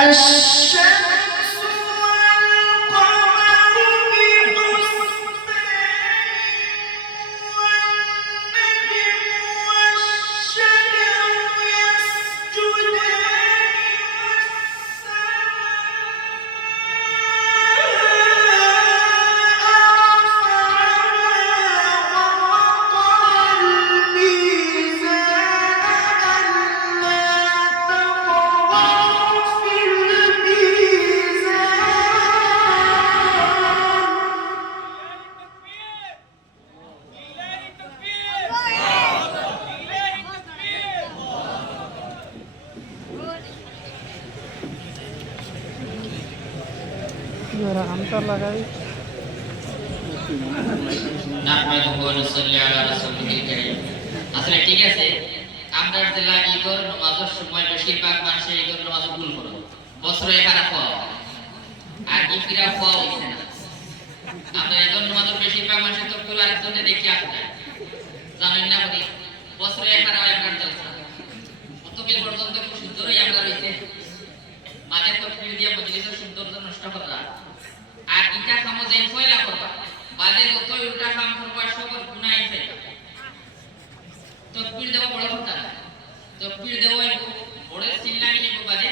الشمس والقمر بحسبان والنجم والشجر يسجدان আমটা লাগাই আসলে ঠিক আছে আমরা যে লাগি কর নামাজের সময় বেশিরভাগ মানুষ এইগুলো নামাজ ভুল করে বছরে এখানে খাওয়া আর কি ফিরা খাওয়া হইছে না আমরা এখন নামাজের বেশিরভাগ মানুষ তো পুরো আরেকজনে দেখি আসলে জানেন না বলি বছরে এখানে একবার চলছে অতবিল পর্যন্ত খুব সুন্দরই আমরা রয়েছে মাঝে তো ফির দিয়ে মজলিসের সৌন্দর্য নষ্ট করা আর ইটা কামো যেন ফয়লা করবা বাদে যত উল্টা কাম করবা সব গুনাহ আছে তকবীর দেওয়া বড় কথা তকবীর দেওয়া বড় চিল্লানি নিব বাদে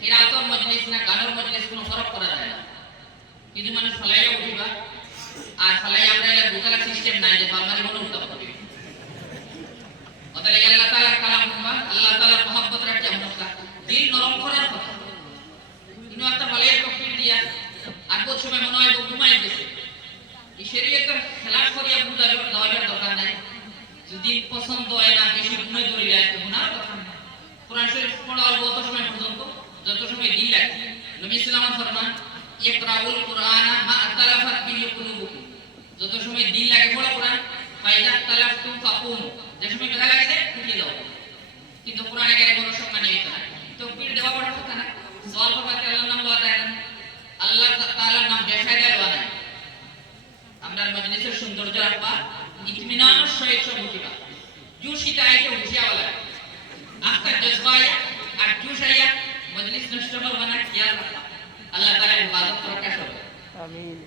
কিরাতর মজলিস না গানের মজলিস কোনো ফরক করা যায় না কিছু মানুষ ফলাইয়া উঠিবা আর ফলাই আমরা এলা দুতলা সিস্টেম নাই যে বাঙালি মনে উঠতে পারবে অতলে আল্লাহ তাআলার কালাম শুনবা আল্লাহ তাআলার মহব্বত রাখতে আমরা দিল নরম করার কথা কিন্তু একটা ফলাই তকবীর দিয়া আর বহুত সময় মনে হয় ঘুমাই গেছে এই শরীয়তের খেলাফ করিয়া বুঝাবে দেওয়ার দরকার নাই যদি পছন্দ হয় না বেশি ঘুমাই ধরে যায় তো গুনাহ দরকার নাই কোরআন শরীফ পড়া অল্প অত সময় পর্যন্ত যত সময় দিন লাগে নবী সাল্লাল্লাহু আলাইহি ফরমান ইকরাউল কুরআনা মা তালাফাত বিহি কুলুবুকুম যত সময় দিন লাগে পড়া কোরআন ফাইজা তালাফতুম ফাকুম যে সময় বেলা লাগে দেয় উঠিয়ে দাও কিন্তু কোরআনে গেলে বড় সম্মান নিতে হয় তাকবীর দেওয়া বড় কথা না সওয়াল করতে আল্লাহর নাম লওয়া যায় না আল্লাহ তাআলার নাম বেশায় দেওয়া না আমরা মজলিসের সৌন্দর্য রাখবা ইতমিনানের সহিত উঠিবা জুশিতা আইতে উঠিয়াওয়ালা আখতা জজবায়া আর জুশাইয়া মজলিস নষ্ট করবা না খেয়াল রাখবা আল্লাহ তাআলা ইবাদত প্রকাশ হবে আমিন।